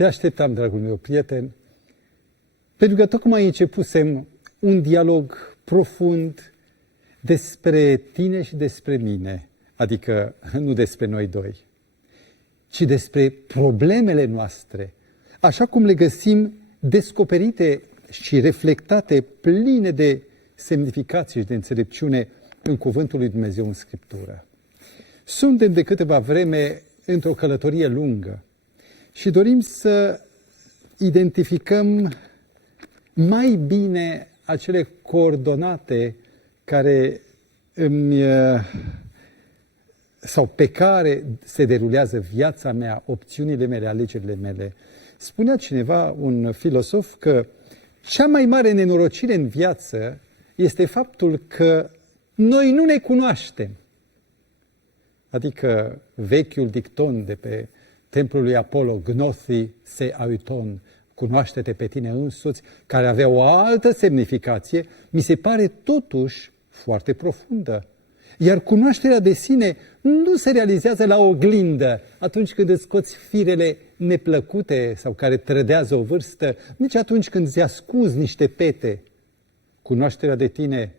Te așteptam, dragul meu prieten, pentru că tocmai începusem un dialog profund despre tine și despre mine, adică nu despre noi doi, ci despre problemele noastre, așa cum le găsim descoperite și reflectate, pline de semnificație și de înțelepciune în Cuvântul lui Dumnezeu în Scriptură. Suntem de câteva vreme într-o călătorie lungă și dorim să identificăm mai bine acele coordonate care sau pe care se derulează viața mea, opțiunile mele, alegerile mele. Spunea cineva, un filosof, că cea mai mare nenorocire în viață este faptul că noi nu ne cunoaștem. Adică vechiul dicton de pe templul lui Apollo, gnothi se auton, cunoaște-te pe tine însuți, care avea o altă semnificație, mi se pare totuși foarte profundă. Iar cunoașterea de sine nu se realizează la oglindă atunci când îți scoți firele neplăcute sau care trădează o vârstă, nici atunci când îți ascuzi niște pete. Cunoașterea de tine,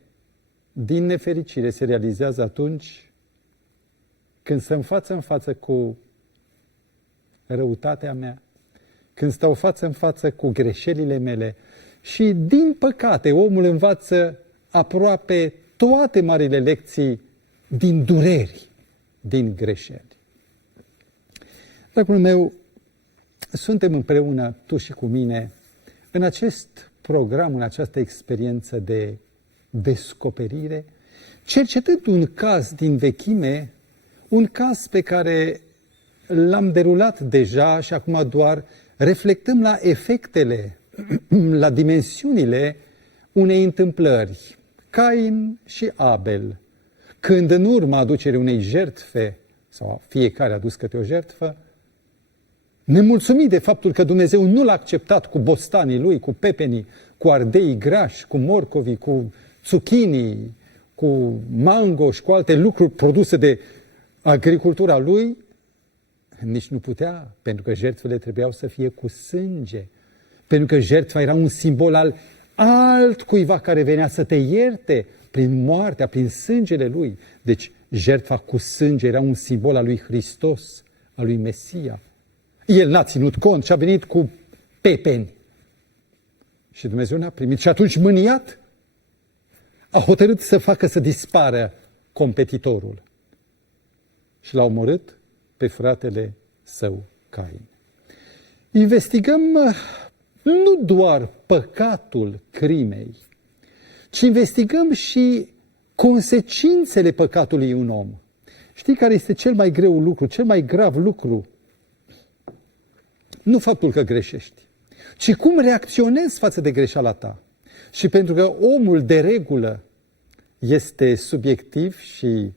din nefericire, se realizează atunci când stăm față în față cu răutatea mea, când stau față în față cu greșelile mele și, din păcate, omul învață aproape toate marile lecții din dureri, din greșeli. Dragul meu, suntem împreună, tu și cu mine, în acest program, în această experiență de descoperire, cercetând un caz din vechime, un caz pe care l-am derulat deja și acum doar reflectăm la efectele, la dimensiunile unei întâmplări, Cain și Abel, când în urma aducerii unei jertfe, sau fiecare a adus câte o jertfă, nemulțumit de faptul că Dumnezeu nu l-a acceptat cu bostanii lui, cu pepenii, cu ardeii grași, cu morcovii, cu zucchini, cu mango și cu alte lucruri produse de agricultura lui, nici nu putea, pentru că jertfele trebuiau să fie cu sânge, pentru că jertfa era un simbol al altcuiva care venea să te ierte prin moartea, prin sângele lui. Deci jertfa cu sânge era un simbol al lui Hristos, al lui Mesia. El n-a ținut cont și a venit cu pepeni. Și Dumnezeu n-a primit. Și atunci, mâniat, a hotărât să facă să dispară competitorul. Și l-a omorât pe fratele său, Cain. Investigăm nu doar păcatul crimei, ci investigăm și consecințele păcatului un om. Știi care este cel mai greu lucru, cel mai grav lucru? Nu faptul că greșești, ci cum reacționezi față de greșeala ta. Și pentru că omul de regulă este subiectiv și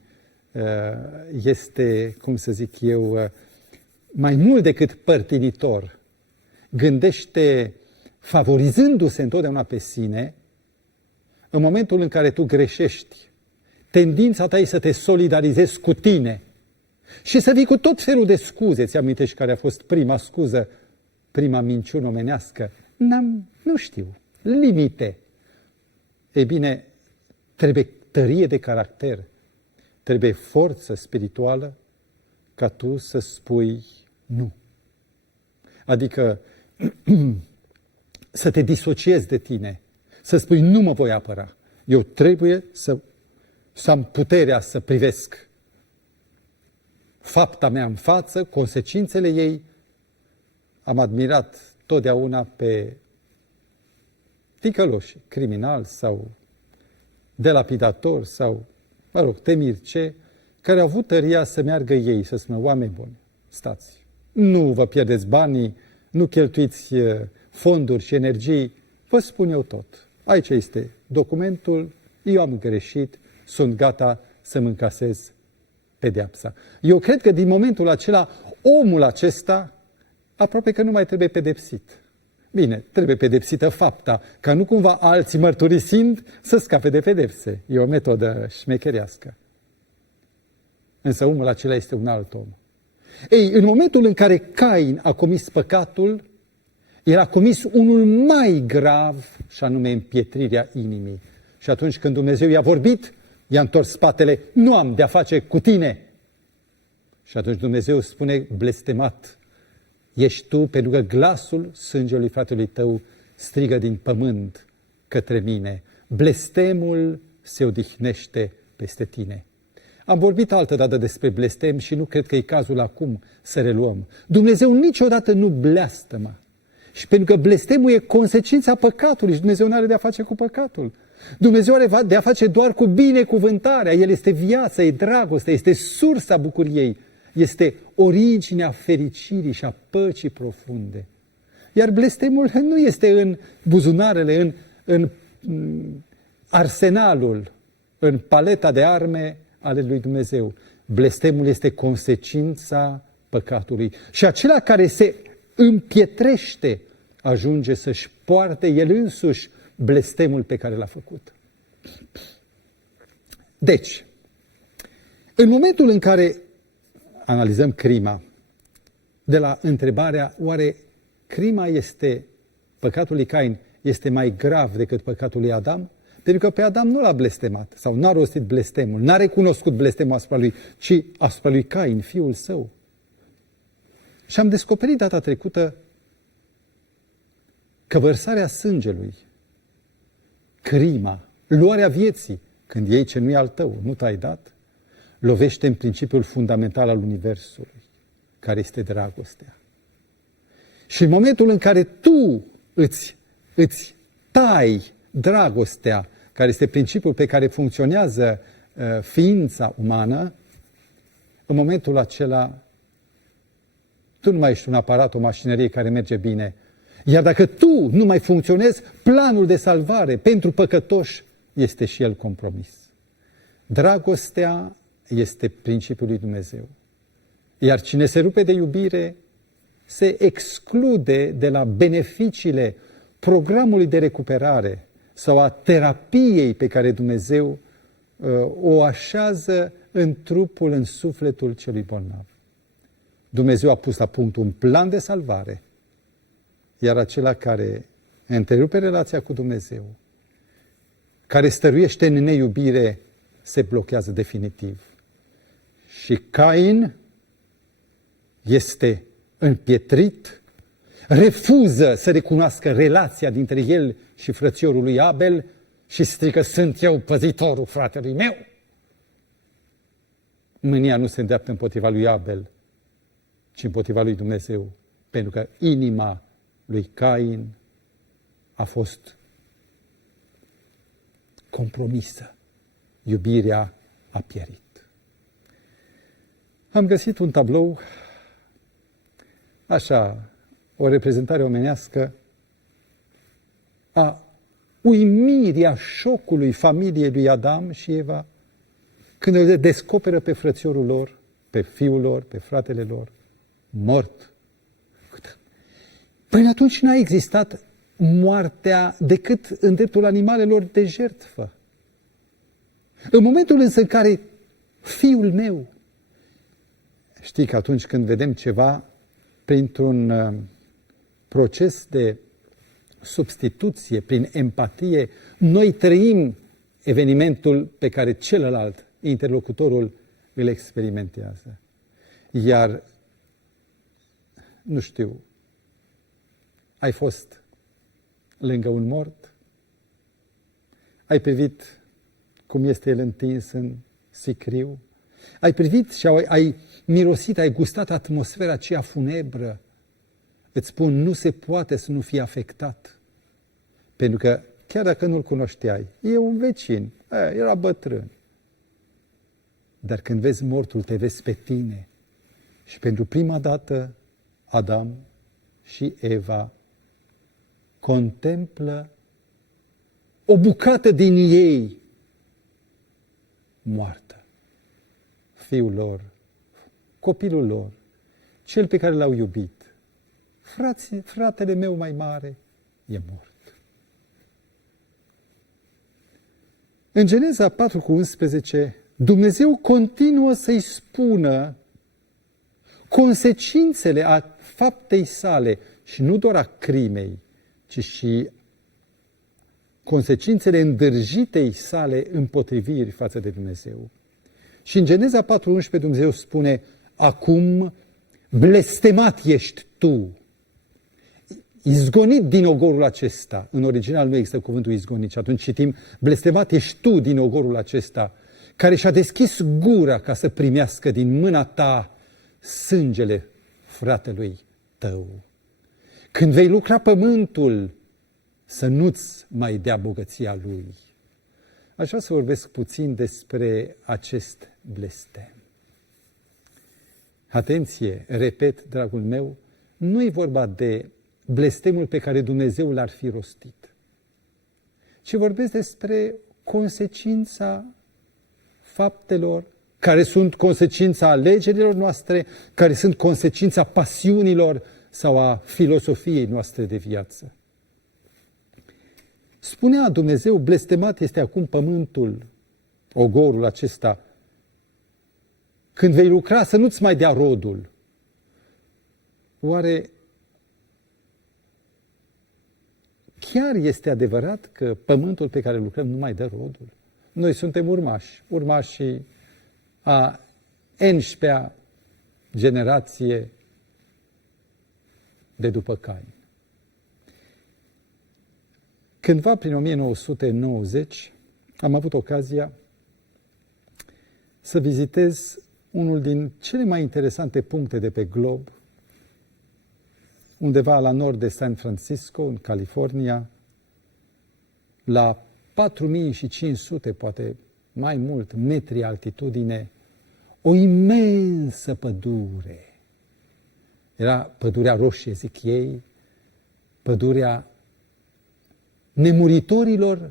este, cum să zic eu, mai mult decât părtinitor, gândește favorizându-se întotdeauna pe sine, în momentul în care tu greșești, tendința ta e să te solidarizezi cu tine și să vii cu tot felul de scuze. Ți-amintești care a fost prima scuză, prima minciună omenească? Nu știu, limite. Ei bine, trebuie tărie de caracter, trebuie forță spirituală ca tu să spui nu. Adică să te disociezi de tine, să spui nu mă voi apăra. Eu trebuie să am puterea să privesc fapta mea în față, consecințele ei. Am admirat totdeauna pe ticăloși, criminali sau delapidatori sau, mă rog, temirce, care au avut tăria să meargă ei, să spună, oameni buni, stați, nu vă pierdeți banii, nu cheltuiți fonduri și energii, vă spun eu tot. Aici este documentul, eu am greșit, sunt gata să-mi încasez pedeapsa. Eu cred că din momentul acela, omul acesta aproape că nu mai trebuie pedepsit. Bine, trebuie pedepsită fapta, ca nu cumva alții mărturisind să scape de pedepse. E o metodă șmecherească. Însă omul acela este un alt om. Ei, în momentul în care Cain a comis păcatul, El a comis unul mai grav, și anume împietrirea inimii. Și atunci când Dumnezeu i-a vorbit, i-a întors spatele, nu am de-a face cu tine. Și atunci Dumnezeu spune, blestemat ești tu, pentru că glasul sângelui fratelui tău strigă din pământ către mine. Blestemul se odihnește peste tine. Am vorbit altădată despre blestem și nu cred că e cazul acum să reluăm. Dumnezeu niciodată nu blastămă. Și pentru că blestemul e consecința păcatului și Dumnezeu nu are de-a face cu păcatul. Dumnezeu are de-a face doar cu binecuvântarea. El este viața, e dragoste, este sursa bucuriei, este originea fericirii și a păcii profunde. Iar blestemul nu este în buzunarele, în arsenalul, în paleta de arme ale lui Dumnezeu. Blestemul este consecința păcatului. Și acela care se împietrește ajunge să-și poarte el însuși blestemul pe care l-a făcut. Deci, în momentul în care analizăm crima, de la întrebarea, oare crima păcatul lui Cain este mai grav decât păcatul lui Adam? Pentru că pe Adam nu l-a blestemat sau n-a rostit blestemul, n-a recunoscut blestemul asupra lui, ci asupra lui Cain, fiul său. Și am descoperit data trecută că vărsarea sângelui, crima, luarea vieții, când iei ce nu e al tău, nu t-ai dat, lovește în principiul fundamental al Universului, care este dragostea. Și în momentul în care tu îți tai dragostea, care este principiul pe care funcționează ființa umană, în momentul acela tu nu mai ești un aparat, o mașinărie care merge bine. Iar dacă tu nu mai funcționezi, planul de salvare pentru păcătoși este și el compromis. Dragostea este principiul lui Dumnezeu. Iar cine se rupe de iubire se exclude de la beneficiile programului de recuperare sau a terapiei pe care Dumnezeu o așează în trupul, în sufletul celui bolnav. Dumnezeu a pus la punct un plan de salvare, iar acela care întrerupe relația cu Dumnezeu, care stăruiește în neiubire, se blochează definitiv. Și Cain este împietrit, refuză să recunoască relația dintre el și frățiorul lui Abel și strică, sunt eu păzitorul fratelui meu. Mânia nu se îndreaptă împotriva lui Abel, ci împotriva lui Dumnezeu, pentru că inima lui Cain a fost compromisă. Iubirea a pierit. Am găsit un tablou, așa, o reprezentare omenească a uimirii, a șocului familiei lui Adam și Eva când îl descoperă pe frățiorul lor, pe fiul lor, pe fratele lor, mort. Până atunci n-a existat moartea decât în dreptul animalelor de jertfă. În momentul însă în care fiul meu, știi că atunci când vedem ceva printr-un proces de substituție, prin empatie, noi trăim evenimentul pe care celălalt, interlocutorul, îl experimentează. Iar, nu știu, ai fost lângă un mort, ai privit cum este el întins în sicriu, ai privit și ai mirosit, ai gustat atmosfera aceea funebră. Îți spun, nu se poate să nu fii afectat. Pentru că, chiar dacă nu-l cunoșteai, e un vecin, era bătrân. Dar când vezi mortul, te vezi pe tine. Și pentru prima dată, Adam și Eva contemplă o bucată din ei moartă. Fiul lor, copilul lor, cel pe care l-au iubit, fratele meu mai mare, e mort. În Geneza 4:11, Dumnezeu continuă să-i spună consecințele a faptei sale și nu doar a crimei, ci și consecințele îndârjitei sale împotriviri față de Dumnezeu. Și în Geneza 4:11 Dumnezeu spune: acum blestemat ești tu, izgonit din ogorul acesta. În original nu există cuvântul izgonit și atunci citim: blestemat ești tu din ogorul acesta, care și-a deschis gura ca să primească din mâna ta sângele fratelui tău. Când vei lucra pământul, să nu-ți mai dea bogăția lui. Aș vrea să vorbesc puțin despre acest blestem. Atenție, repet, dragul meu, nu e vorba de blestemul pe care Dumnezeu l-ar fi rostit, ci vorbesc despre consecința faptelor, care sunt consecința alegerilor noastre, care sunt consecința pasiunilor sau a filosofiei noastre de viață. Spunea Dumnezeu: blestemat este acum pământul, ogorul acesta, când vei lucra să nu-ți mai dea rodul. Oare chiar este adevărat că pământul pe care lucrăm nu mai dă rodul? Noi suntem urmașii a 11-a generație de după Cain. Cândva, prin 1990, am avut ocazia să vizitez unul din cele mai interesante puncte de pe glob, undeva la nord de San Francisco, în California, la 4500, poate mai mult, metri altitudine, o imensă pădure. Era pădurea roșie, zic ei, pădurea nemuritorilor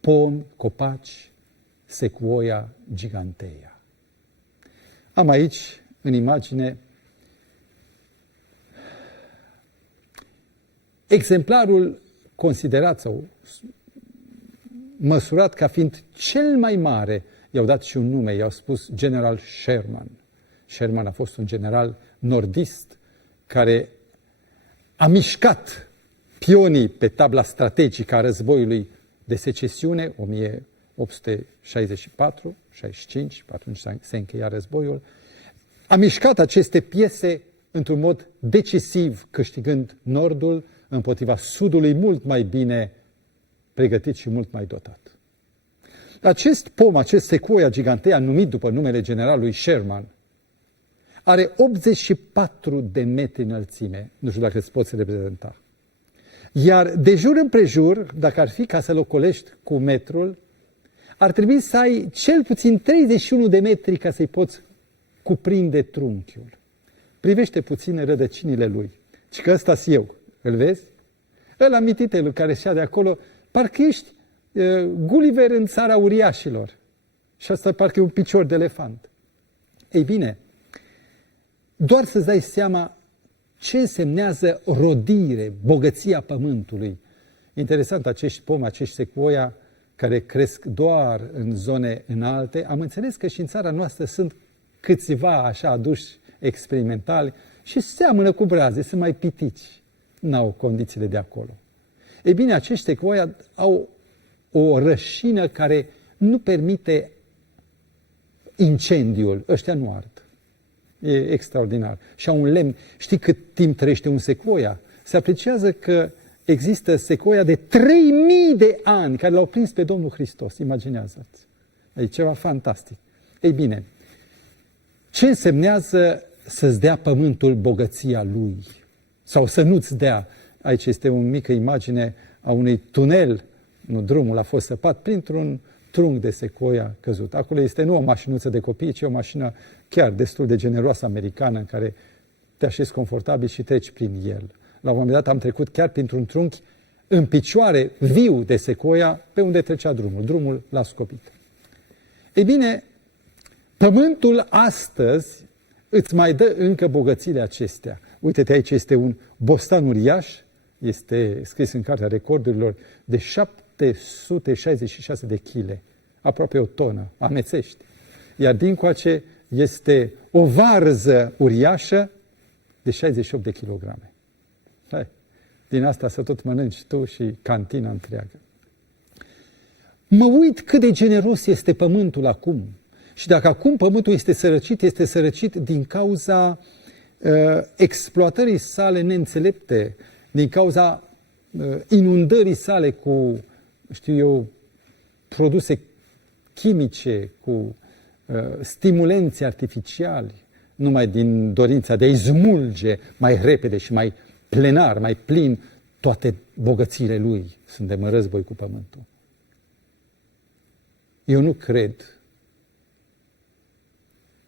pomi, copaci, sequoia giganteia. Am aici, în imagine, exemplarul considerat sau măsurat ca fiind cel mai mare. I-au dat și un nume, i-au spus General Sherman. Sherman a fost un general nordist care a mișcat pionii pe tabla strategică a războiului de secesiune, 1864, 65, atunci se încheia războiul, a mișcat aceste piese într-un mod decisiv, câștigând Nordul împotriva Sudului mult mai bine pregătit și mult mai dotat. Acest pom, acest sequoia gigantea, numit după numele generalului Sherman, are 84 de metri înălțime, nu știu dacă îți poți reprezenta. Iar de jur împrejur, dacă ar fi ca să-l ocolești cu metrul, ar trebui să ai cel puțin 31 de metri ca să-i poți cuprinde trunchiul. Privește puțin rădăcinile lui. Și că ăsta-s eu. Îl vezi? Ăla mititelul care și-a de acolo, parcă ești Gulliver în țara uriașilor. Și asta parcă e un picior de elefant. Ei bine, doar să-ți dai seama ce însemnează rodire, bogăția pământului. Interesant, acești pomi, acești sequoia, care cresc doar în zone înalte, am înțeles că și în țara noastră sunt câțiva așa aduși experimentali și seamănă cu braze, sunt mai pitici, n-au condițiile de acolo. Ei bine, acești sequoia au o rășină care nu permite incendiul, ăștia nu ard. E extraordinar. Și au un lemn. Știi cât timp trăiește un sequoia? Se apreciază că există sequoia de 3000 de ani care l-au prins pe Domnul Hristos. Imaginează-ți. E ceva fantastic. Ei bine, ce însemnează să-ți dea pământul bogăția lui? Sau să nu-ți dea? Aici este o mică imagine a unui tunel. Nu, drumul a fost săpat printr-un trunchi de sequoia căzut. Acolo este nu o mașinuță de copii, ci o mașină chiar destul de generoasă americană în care te așezi confortabil și treci prin el. La un moment dat am trecut chiar printr-un trunchi în picioare viu de sequoia pe unde trecea drumul. Drumul l-a scopit. Ei bine, pământul astăzi îți mai dă încă bogățiile acestea. Uite-te, aici este un bostan uriaș, este scris în Cartea Recordurilor, de 766 de chile, aproape o tonă, amețești. Iar dincoace este o varză uriașă de 68 de kilograme. Hai, din asta să tot mănânci tu și cantina întreagă. Mă uit cât de generos este pământul acum. Și dacă acum pământul este sărăcit din cauza exploatării sale neînțelepte, din cauza inundării sale cu, produse chimice, cu stimulenți artificiali, numai din dorința de a-i smulge mai repede și mai plenar, mai plin toate bogățiile lui. Suntem în război cu pământul. Eu nu cred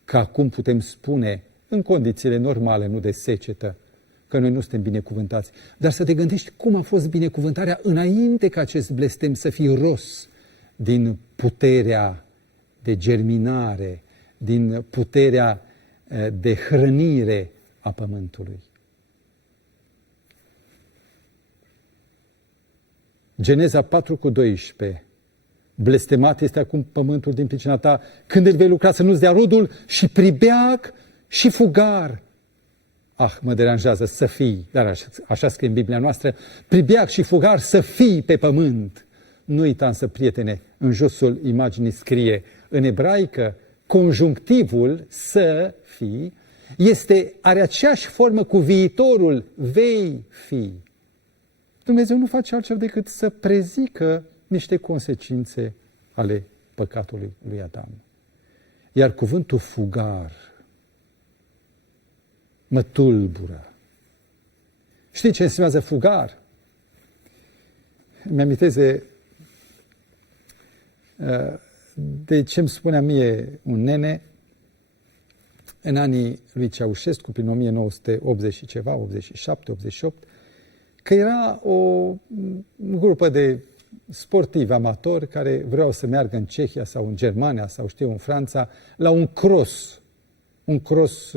că acum putem spune, în condițiile normale, nu de secetă, că noi nu suntem binecuvântați. Dar să te gândești cum a fost binecuvântarea înainte ca acest blestem să fie ros din puterea de germinare, din puterea de hrănire a pământului. Geneza 4:12. Blestemat este acum pământul din pricina ta, când îl vei lucra să nu-ți dea rodul, și pribeag și fugar. Mă deranjează să fii, dar așa scrie în Biblia noastră, pribeag și fugar să fii pe pământ. Nu uita însă, prietene, în josul imaginii scrie, în ebraică, conjunctivul să fii are aceeași formă cu viitorul vei fi. Dumnezeu nu face altceva decât să prezică niște consecințe ale păcatului lui Adam. Iar cuvântul fugar mă tulbură. Știi ce înseamnă fugar? Mi-amintez de ce îmi spunea mie un nene în anii lui Ceaușescu, prin 1980 și ceva, 87, 88, că era o grupă de sportivi amatori care vreau să meargă în Cehia sau în Germania sau în Franța la un cross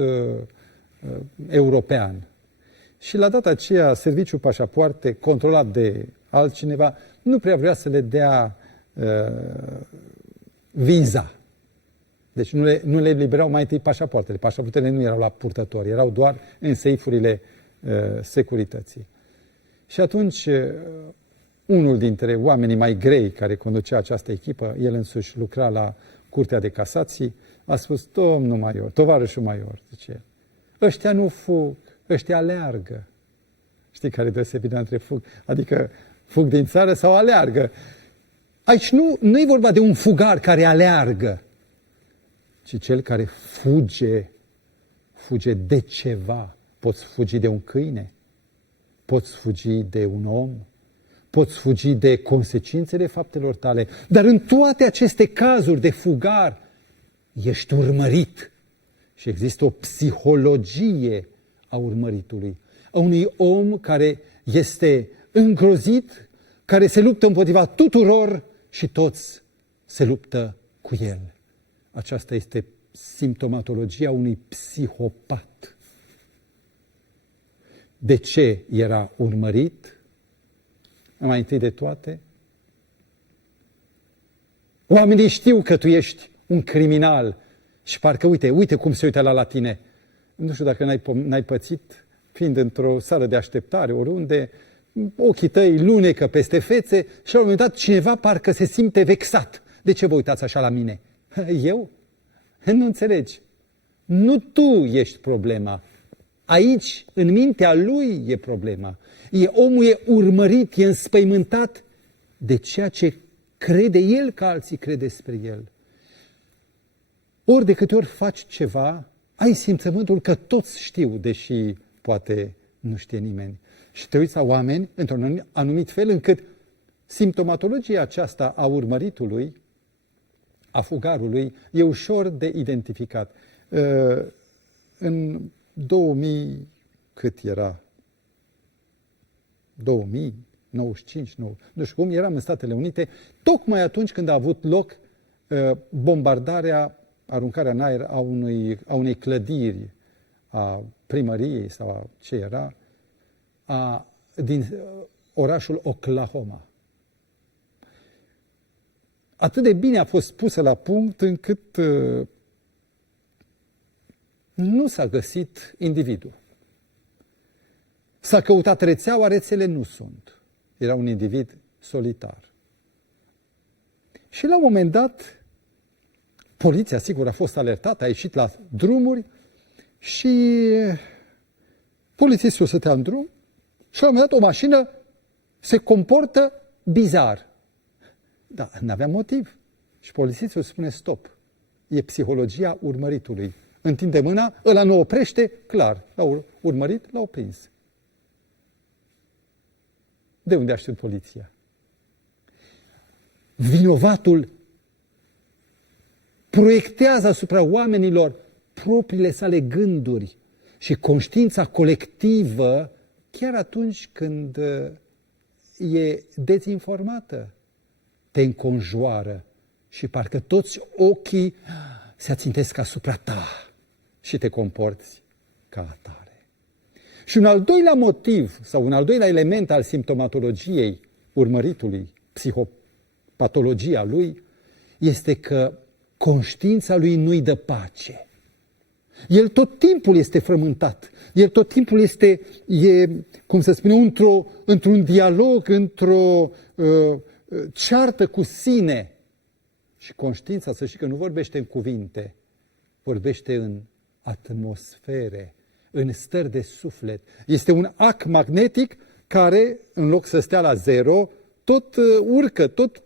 european. Și la data aceea, serviciul pașapoarte, controlat de altcineva, nu prea vrea să le dea viza. Deci nu le eliberau mai întâi pașapoartele. Pașapoartele nu erau la purtători, erau doar în seifurile securității. Și atunci, unul dintre oamenii mai grei care conducea această echipă, el însuși lucra la Curtea de Casații, a spus, domnul Maior, tovarășul Maior, zice, ăștia nu fug, ăștia aleargă. Știi care e deosebirea între fug? Adică fug din țară sau aleargă. Aici nu e vorba de un fugar care aleargă, ci cel care fuge de ceva. Poți fugi de un câine, poți fugi de un om, poți fugi de consecințele faptelor tale, dar în toate aceste cazuri de fugar ești urmărit. Și există o psihologie a urmăritului, a unui om care este îngrozit, care se luptă împotriva tuturor și toți se luptă cu el. Aceasta este simptomatologia unui psihopat. De ce era urmărit? Mai întâi de toate, oamenii știu că tu ești un criminal și parcă, uite cum se uită la tine. Nu știu dacă n-ai pățit, fiind într-o sală de așteptare, oriunde, ochii tăi lunecă peste fețe și la un moment dat cineva parcă se simte vexat. De ce vă uitați așa la mine? Eu? Nu înțelegi. Nu tu ești problema. Aici, în mintea lui, e problema. Omul e urmărit, e înspăimântat de ceea ce crede el că alții cred despre el. Ori de câte ori faci ceva, ai simțământul că toți știu, deși poate nu știe nimeni. Și te uiți la oameni într-un anumit fel încât simptomatologia aceasta a urmăritului, a fugarului, e ușor de identificat. În 2000, cât era? 2095, nu știu cum, eram în Statele Unite, tocmai atunci când a avut loc bombardarea, aruncarea în aer a unei clădiri, a primăriei sau a ce era, din orașul Oklahoma. Atât de bine a fost pusă la punct încât nu s-a găsit individul. S-a căutat rețeaua, rețele nu sunt. Era un individ solitar. Și la un moment dat, poliția, sigur, a fost alertată, a ieșit la drumuri și polițistul stătea în drum și la un moment dat o mașină se comportă bizar. Da, n-avea motiv. Și polițistul spune stop. E psihologia urmăritului. Întinde mâna, ăla nu oprește, clar. L-a urmărit, l-au prins. De unde a știut poliția? Vinovatul proiectează asupra oamenilor propriile sale gânduri și conștiința colectivă chiar atunci când e dezinformată, te înconjoară și parcă toți ochii se ațintesc asupra ta și te comporți ca atare. Și un al doilea motiv sau un al doilea element al simptomatologiei urmăritului, psihopatologia lui, este că conștiința lui nu-i dă pace. El tot timpul este frământat. El tot timpul e cum să spune, într-un dialog, într-o ceartă cu sine. Și conștiința, să știi că nu vorbește în cuvinte, vorbește în atmosfere, în stări de suflet. Este un ac magnetic care, în loc să stea la zero, tot urcă, tot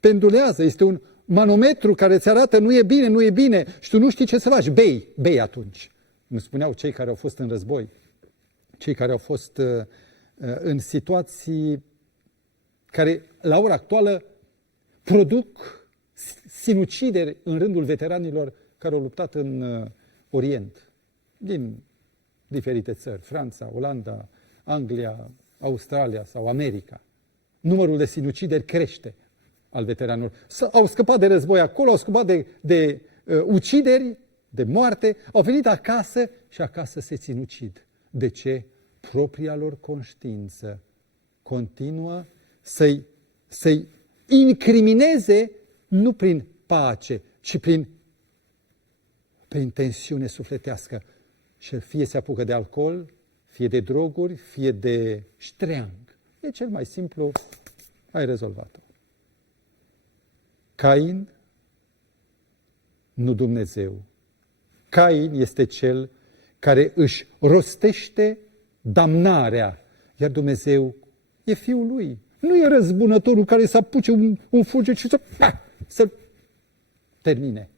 pendulează. Este un manometru care îți arată nu e bine, nu e bine și tu nu știi ce să faci. Bei atunci. Îmi spuneau cei care au fost în război, cei care au fost în situații care la ora actuală produc sinucideri în rândul veteranilor care au luptat în Orient, din diferite țări, Franța, Olanda, Anglia, Australia sau America. Numărul de sinucideri crește al veteranilor. Au scăpat de război acolo, au scăpat de ucideri, de moarte, au venit acasă și acasă se sinucid. De ce? Propria lor conștiință continuă să-i incrimineze nu prin pace, ci prin tensiune sufletească. Și fie se apucă de alcool, fie de droguri, fie de ștreang. E cel mai simplu, ai rezolvat-o. Cain, nu Dumnezeu. Cain este cel care își rostește damnarea, iar Dumnezeu e Fiul lui. Nu e răzbunătorul care să apuce un fulger și să termine.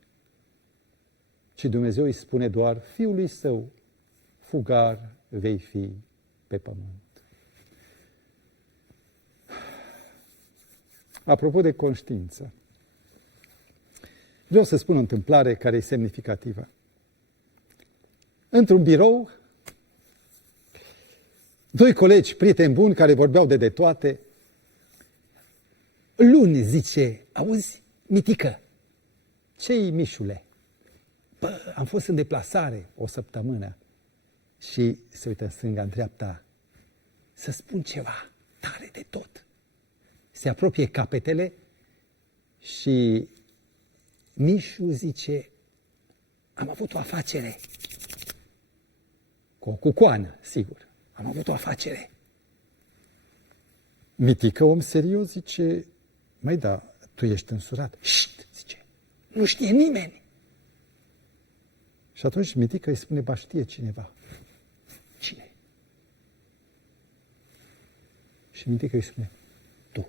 Ci Dumnezeu îi spune doar Fiului Său, fugar vei fi pe pământ. Apropo de conștiință, vreau să spun o întâmplare care e semnificativă. Într-un birou, doi colegi, prieteni buni, care vorbeau de toate, luni zice, auzi, Mitică, ce-i Mișule? Bă, am fost în deplasare o săptămână și se uită în stânga, în dreapta, să spun ceva tare de tot. Se apropie capetele și Mișu zice, am avut o afacere. Cu o cucoană, sigur. Am avut o afacere. Mitică, om serios, zice, măi, da, tu ești însurat. Șt, zice, nu știe nimeni. Și atunci Mitică îi spune, ba știe cineva. Cine? Și Mitică îi spune, tu.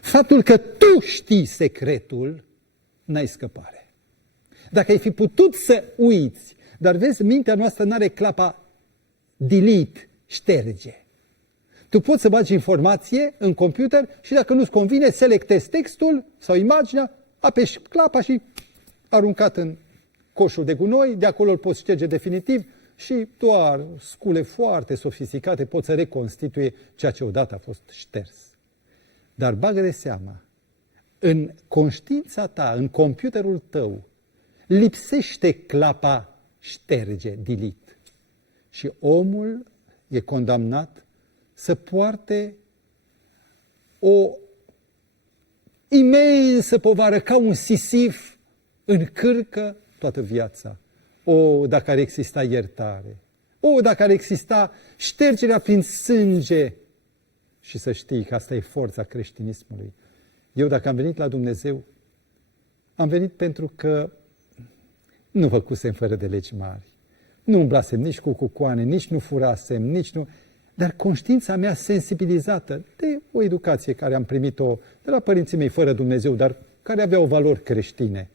Faptul că tu știi secretul, n-ai scăpare. Dacă ai fi putut să uiți, dar vezi, mintea noastră n-are clapa delete, șterge. Tu poți să bagi informație în computer și dacă nu-ți convine, selectezi textul sau imaginea, apeși clapa și aruncat în coșul de gunoi, de acolo îl poți șterge definitiv și doar scule foarte sofisticate pot să reconstituie ceea ce odată a fost șters. Dar bagă de seama, în conștiința ta, în computerul tău, lipsește clapa șterge, delete. Și omul e condamnat să poarte o imensă povară ca un sisif în cârcă toată viața. O, dacă ar exista iertare, dacă ar exista ștergerea prin sânge, și să știi că asta e forța creștinismului. Eu, dacă am venit la Dumnezeu, am venit pentru că nu făcusem fără de legi mari. Nu umblasem nici cu cucoane, nici nu furasem, nici nu... Dar conștiința mea sensibilizată de o educație care am primit-o de la părinții mei fără Dumnezeu, dar care aveau valori creștine.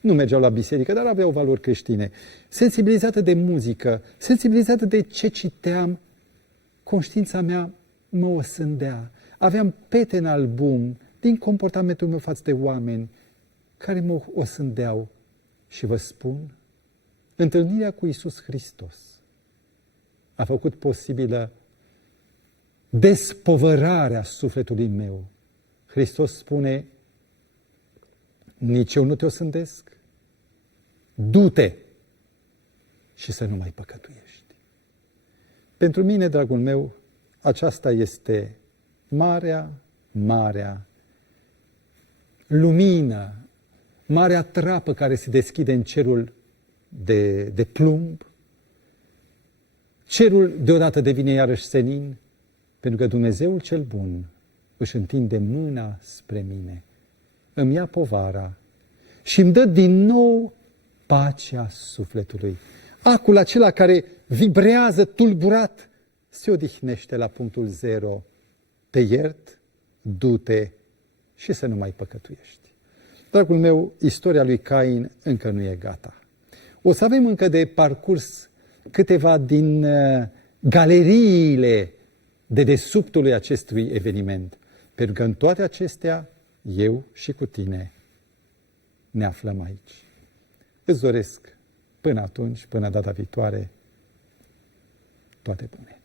Nu mergeau la biserică, dar aveau valori creștine. Sensibilizată de muzică, sensibilizată de ce citeam, conștiința mea mă osândea. Aveam pete în album din comportamentul meu față de oameni care mă osândeau. Și vă spun, întâlnirea cu Iisus Hristos a făcut posibilă despovărarea sufletului meu. Hristos spune, nici eu nu te osândesc, du-te și să nu mai păcătuiești. Pentru mine, dragul meu, aceasta este marea lumină, marea trapă care se deschide în cerul de plumb. Cerul deodată devine iarăși senin, pentru că Dumnezeul cel bun își întinde mâna spre mine, îmi ia povara și îmi dă din nou pacea sufletului. Acul acela care vibrează tulburat se odihnește la punctul zero. Te iert, du-te și să nu mai păcătuiești. Dragul meu, istoria lui Cain încă nu e gata. O să avem încă de parcurs câteva din galeriile de desubtului acestui eveniment. Pentru că în toate acestea, eu și cu tine ne aflăm aici. Îți doresc până atunci, până data viitoare, toate bune.